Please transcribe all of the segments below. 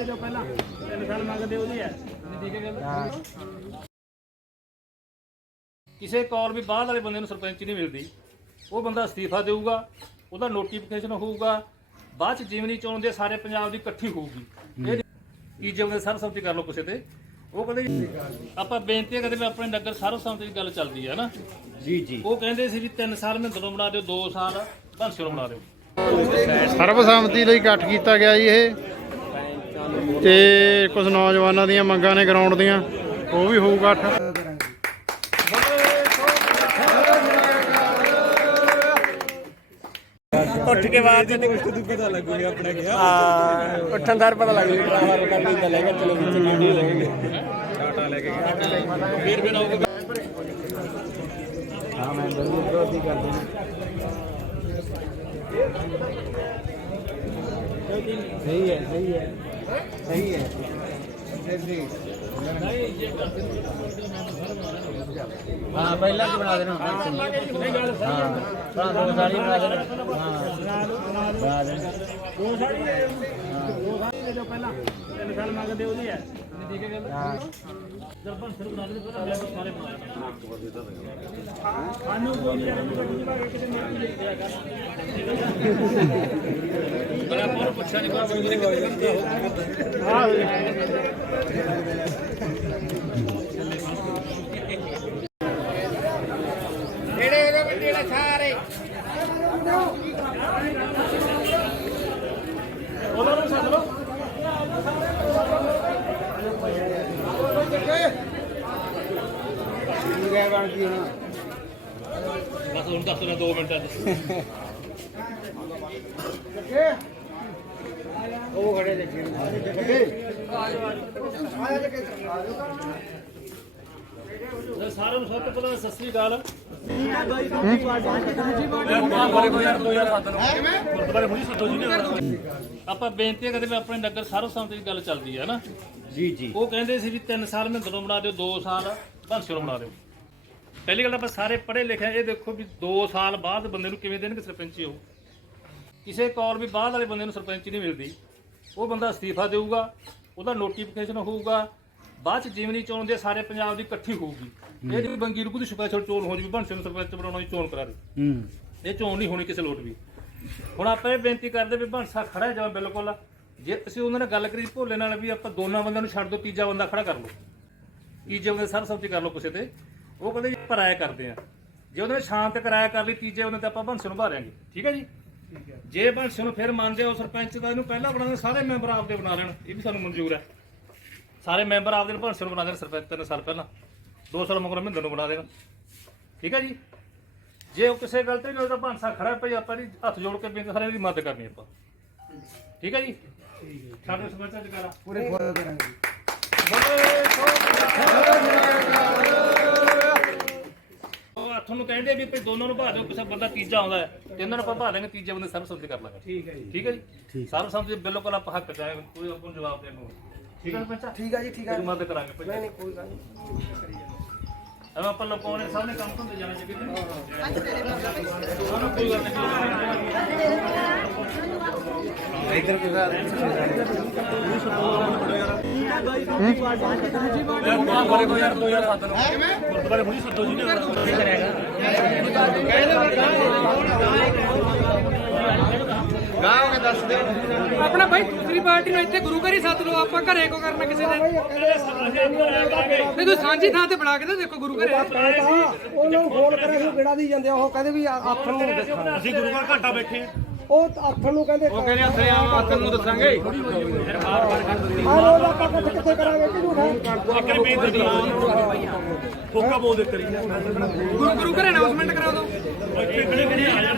ਦੇ ਦਿਓ ਪਹਿਲਾਂ। ਤਿੰਨ ਸਾਲ ਮੰਗਦੇ ਉਹਦੀ ਹੈ। ਠੀਕ ਹੈ। ਗੱਲ ਕਿਸੇ ਕੌਲ ਵੀ ਬਾਅਦ ਵਾਲੇ ਬੰਦੇ ਨੂੰ ਸਰਪੰਚ ਨਹੀਂ ਮਿਲਦੀ। ਉਹ ਬੰਦਾ ਅਸਤੀਫਾ ਦੇਊਗਾ ਉਹਦਾ ਨੋਟੀਫਿਕੇਸ਼ਨ ਹੋਊਗਾ ਬਾਅਦ ਚ ਜਿਮਨੀ ਚੋਣ ਦੇ ਸਾਰੇ ਪੰਜਾਬ ਦੀ ਇਕੱਠੀ ਹੋਊਗੀ। ਇਹ ਕੀ ਜਿਵੇਂ ਸਰਬਸੰਮਤੀ ਕਰ ਲਓ ਕਿਸੇ ਤੇ। ਉਹ ਕਹਿੰਦੇ ਆਪਾਂ ਬੇਨਤੀ ਕਰਦੇ ਵੀ ਆਪਣੇ ਨਗਰ ਸਰਬਸੰਮਤੀ ਦੀ ਗੱਲ ਚੱਲਦੀ ਹੈ ਨਾ। ਜੀ ਜੀ। ਉਹ ਕਹਿੰਦੇ ਸੀ ਵੀ 3 ਸਾਲ ਮਹਿੰਦਰ ਨੂੰ ਬਣਾ ਦਿਓ 2 ਸਾਲ ਬੰਸੀ ਨੂੰ ਬਣਾ ਦਿਓ। ਸਰਬਸੰਮਤੀ ਲਈ ਇਕੱਠ ਕੀਤਾ ਗਿਆ ਜੀ ਇਹ। ਤੇ ਕੁਝ ਨੌਜਵਾਨਾਂ ਦੀਆਂ ਮੰਗਾਂ ਨੇ ਗਰਾਊਂਡ ਦੀਆਂ ਉਹ ਵੀ ਹੋਊਗਾ ਇਕੱਠ ਉੱਠ ਕੇ ਬਾਅਦ ਜੇ ਪਤਾ ਲੱਗੂਗਾ ਆਪਣੇ ਗਿਆ ਹਾਂ ਉੱਠਣ ਦਾ ਪਤਾ ਲੱਗ ਜੂ ਟਰਾਵਰ ਕਰਨੀ ਤਾਂ ਲੈ ਕੇ ਚਲੋ ਵਿੱਚ ਵੀਡੀਓ ਲੈ ਕੇ ਟਾਟਾ ਲੈ ਕੇ ਗਿਆ। ਫੇਰ ਫਿਰ ਆਊਗਾ ਹਾਂ ਮੈਂ ਬੜੀ ਵਿਰੋਧੀ ਕਰਦੇ ਸਹੀ ਹੈ ਸਹੀ ਹੈ। ਸਹੀ ਹੈ ਹਾਂ ਪਹਿਲਾਂ ਕੀ ਬਣਾ ਦੇਣਾ ਹਾਂ ਹਾਂ ਦੋ ਸਾਲੀ ਬਣਾ ਦੇਣਾ। ਹਾਂ। ਬਣਾ ਦੇਣਾ। ਦੋ ਸਾਲ ਹੀ। ਦੇ ਦੋ ਸਾਲ ਹੀ ਦੇ ਦਿਓ ਪਹਿਲਾਂ ਤਿੰਨ ਦੇ ਪਹਿਲਾਂ ਮੈਂ ਸਾਰੇ ਉਹਨਾਂ ਨੂੰ ਸੱਦ ਲਓ। ਠੀਕ ਹੈ ਬਣ ਗਈ ਹੁਣ ਬਸ ਹੁਣ ਦੱਸ ਦੋ 2 ਮਿੰਟਾਂ ਚ। ਉਹ ਖੜੇ ਦੇਖੇ। ਸਾਰਿਆਂ ਨੂੰ ਸਭ ਤੋਂ ਪਹਿਲਾਂ ਸਤਿ ਸ੍ਰੀ ਅਕਾਲ। ਗੁਰਦੁਆਰੇ ਹੁਣੀ ਸੱਦੋ ਜੀ ਨੇ ਆਪਾਂ ਬੇਨਤੀ ਕਰਦੇ ਵੀ ਆਪਣੇ ਨਗਰ ਸਰਬਸੰਮਤੀ ਦੀ ਗੱਲ ਚੱਲਦੀ ਹੈ ਨਾ। ਜੀ ਜੀ। ਉਹ ਕਹਿੰਦੇ ਸੀ ਵੀ 3 ਸਾਲ ਮਹਿੰਦਰ ਨੂੰ ਬਣਾ ਦਿਓ 2 ਸਾਲ ਬੰਸੀ ਨੂੰ ਬਣਾ ਦਿਓ। ਪਹਿਲੀ ਗੱਲ ਆਪਾਂ ਸਾਰੇ ਪੜ੍ਹੇ ਲਿਖੇ ਇਹ ਦੇਖੋ ਵੀ 2 ਸਾਲ ਬਾਅਦ ਬੰਦੇ ਨੂੰ ਕਿਵੇਂ ਦੇਣਗੇ ਸਰਪੰਚੀ ਉਹ। ਕਿਸੇ ਕੌਲ ਵੀ ਬਾਅਦ ਵਾਲੇ ਬੰਦੇ ਨੂੰ ਸਰਪੰਚੀ ਨਹੀਂ ਮਿਲਦੀ। ਉਹ ਬੰਦਾ ਅਸਤੀਫਾ ਦੇਊਗਾ ਉਹਦਾ ਨੋਟੀਫਿਕੇਸ਼ਨ ਹੋਊਗਾ ਬਾਅਦ ਚ ਜਿਮਨੀ ਚੋਣ ਦੇ ਸਾਰੇ ਪੰਜਾਬ ਦੀ ਇਕੱਠੀ ਹੋਊਗੀ। ਇਹ ਜਿਹੜੀ ਬੰਗੀ ਰੁਕੂ ਦੀ ਸਪੈਸ਼ਲ ਚੋਣ ਹੋ ਜੂਗੀ ਬੰਸੀ ਨੂੰ ਸਰਪੰਚ ਬਣਾਉਣ ਦੀ ਚੋਣ ਕਰਾ ਦੇ। ਹੂੰ। ਇਹ ਚੋਣ ਨਹੀਂ ਹੋਣੀ ਕਿਸੇ ਲੋਟ ਵੀ। ਹੁਣ ਆਪਾਂ ਇਹ ਬੇਨਤੀ ਕਰਦੇ ਵੀ ਭਾਂਸਾ ਖੜਾ ਜਿਵੇਂ ਬਿਲਕੁਲ। ਜੇ ਅਸੀਂ ਉਹਨਾਂ ਨਾਲ ਗੱਲ ਕਰੀ ਭੋਲੇ ਨਾਲ ਵੀ ਆਪਾਂ ਦੋਨਾਂ ਬੰਦਿਆਂ ਨੂੰ ਛੱਡ ਦਿਓ ਤੀਜਾ ਬੰਦਾ ਖੜਾ ਕਰ ਲਓ। ਤੀਜੇ ਬੰਦੇ ਸਰ ਸਬਜ਼ੀ ਕਰ ਲਓ ਕਿਸੇ ਤੇ। ਉਹ ਕਹਿੰਦੇ ਜੀ ਪਰਾਇਆ ਕਰਦੇ ਆ ਜੇ ਉਹਨੇ ਸ਼ਾਂਤ ਕਰਾਇਆ ਕਰ ਲਈ ਤੀਜੇ ਬੰਦੇ ਤੇ ਆਪਾਂ ਭਾਂਸੇ ਨੂੰ ਭਾਰਾਂਗੇ। ਠੀਕ ਹੈ ਜੀ? ਜੇ ਭਾਂਸੇ ਨੂੰ ਫਿਰ ਮੰਨਦੇ ਹੋ ਸਰਪੰਚ ਦਾ ਇਹਨੂੰ ਪਹਿਲਾਂ ਬਣਾ ਦੇ ਸਾਰੇ ਮੈਂਬਰ ਆਪਦੇ ਬਣਾ ਲੈਣ। ਇਹ ਵੀ ਸਾਨੂੰ ਮਨਜ਼ੂਰ ਹੈ। ਸਾਰੇ ਮੈਂਬਰ ਆਪਦੇ ਨੂੰ ਭਾਂਸੇ ਨੂੰ ਬਣਾ ਦੇਣ ਸਰਪੰਚ ਤਿੰਨ ਸਾਲ ਪਹਿਲਾਂ। ਦੋ ਸਾਲ ਮਗਰੋਂ ਮਹਿੰਦਰ ਨੂੰ ਬਣਾ ਦੇਣ ਠੀਕ ਹੈ ਜੀ? ਜੇ ਉਹ ਕਿਸੇ ਗੱਲ ਤੇ ਨਹੀਂ ਉਹਦਾ ਭਾਂਸਾ ਖੜਾ ਪਈ ਆਪਾਂ ਦੀ ਹੱਥ ਜੋੜ ਕੇ ਬੇਨਤੀ ਸਾਰੇ ਦੀ ਮਦਦ ਕਰਨੀ ਆਪਾਂ। ਠੀਕ ਹੈ ਜੀ? ਸਾਡੇ ਸਰਪੰਚਾਂ ਕਰਾ। ਪੂਰੇ ਫੋਲੋ ਕਰਾਂਗੇ। ਉਹ ਤੁਹਾਨੂੰ ਕਹਿੰਦੇ ਵੀ ਭਈ ਦੋਨਾਂ ਨੂੰ ਭਾ ਦਿਓ ਕਿਸੇ ਬੰਦਾ ਤੀਜਾ ਆਉਂਦਾ ਹੈ। ਇਹਨਾਂ ਨੂੰ ਆਪਾਂ ਭਾ ਦਾਂਗੇ ਤੀਜੇ ਬੰਦੇ ਸਰਬਸੰਮਤੀ ਕਰ ਲਾਂਗੇ। ਠੀਕ ਹੈ ਜੀ। ਠੀਕ ਹੈ ਜੀ? ਬਿਲਕੁਲ ਆਪਾਂ ਹੱਕ ਚਾਹੇ ਕੋਈ ਆਪਾਂ ਨੂੰ ਜਵਾਬ ਦੇਣ ਨੂੰ। ਠੀਕ ਹੈ। ਸਰਪੰਚਾ ਠੀਕ ਹੈ ਜੀ ਠੀਕ ਹੈ ਤੇਰੀ ਮਦਦ ਕਰਾਂਗੇ ਭਾਈ ਨਹੀਂ ਕੋਈ ਗੱਲ ਨਹੀਂ। ਐਵੇਂ ਆਪਾਂ ਲੋਕਾਂ ਸਾਹਮਣੇ ਕੰਮ ਤੋਂ ਜਾਣਾ ਚਾਹੀਦਾ। ਹਾਂ ਕੋਈ ਗੱਲ ਨਹੀਂ। ਇਧਰ ਕਿਹਦਾ ਗੁਰਦੁਆਰੇ ਕੋ ਯਾਰ 2007 ਨੂੰ ਗੁਰਦੁਆਰੇ ਹੁਣੀ ਸੱਦੋ ਜੀ ਨੇ। ਆਪਣਾ ਭਾਈ ਦੂਸਰੀ ਪਾਰਟੀ ਨੂੰ ਇੱਥੇ ਗੁਰੂ ਘਰ ਹੀ ਸੱਦ ਲਓ ਆਪਾਂ ਘਰੇ ਕੋ ਕਰਨਾ ਕਿਸੇ ਨੇ? ਨਹੀਂ ਤੂੰ ਸਾਂਝੀ ਥਾਂ ਤੇ ਬਣਾ ਕੇ ਤਾਂ ਦੇਖੋ ਗੁਰੂ ਘਰੇ। ਉਹਨਾਂ ਨੂੰ ਫੋਨ ਕਰਿਆ ਸੀ ਕਿਹੜਾ ਦੀ ਜਾਂਦੇ ਆ, ਉਹ ਕਹਿੰਦੇ ਵੀ ਆ- ਆਥਣ ਨੂੰ ਅਸੀਂ ਗੁਰੂ ਘਰ ਘਾਟਾ ਬੈਠੇ ਉਹ ਆਥਣ ਨੂੰ ਕਹਿੰਦੇ ਉਹ ਕਹਿੰਦੇ ਹੱਥੇ ਆਮ ਆਕਲ ਨੂੰ ਦੱਸਾਂਗੇ। ਆਹ ਰੋਜ਼ ਆਪਾਂ ਇਕੱਠ ਕਿੱਥੇ ਕਰਾਂਗੇ ਕਿਹਨੂੰ ਖਾਂ ਅੱਗੇ ਬੇਨਤੀ ਕਰਾਂ ਫੋਕਾ ਬੋਲ ਦੇ ਕਰੀ। ਗੁਰੂ ਗੁਰੂ ਘਰੇ ਅਨਾਉਂਸਮੈਂਟ ਕਰਾ ਦਿਓ ਕਿਹੜੇ ਕਿਹੜੇ ਆ ਜਾਣ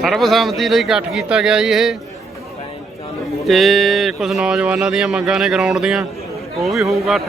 ਸਰਬਸੰਮਤੀ ਲਈ ਇਕੱਠ ਕੀਤਾ ਗਿਆ ਜੀ ਇਹ। ਤੇ ਕੁਝ ਨੌਜਵਾਨਾਂ ਦੀਆਂ ਮੰਗਾਂ ਨੇ ਗਰਾਊਂਡ ਦੀਆਂ, ਉਹ ਵੀ ਹੋਊਗਾ ਇਕੱਠ।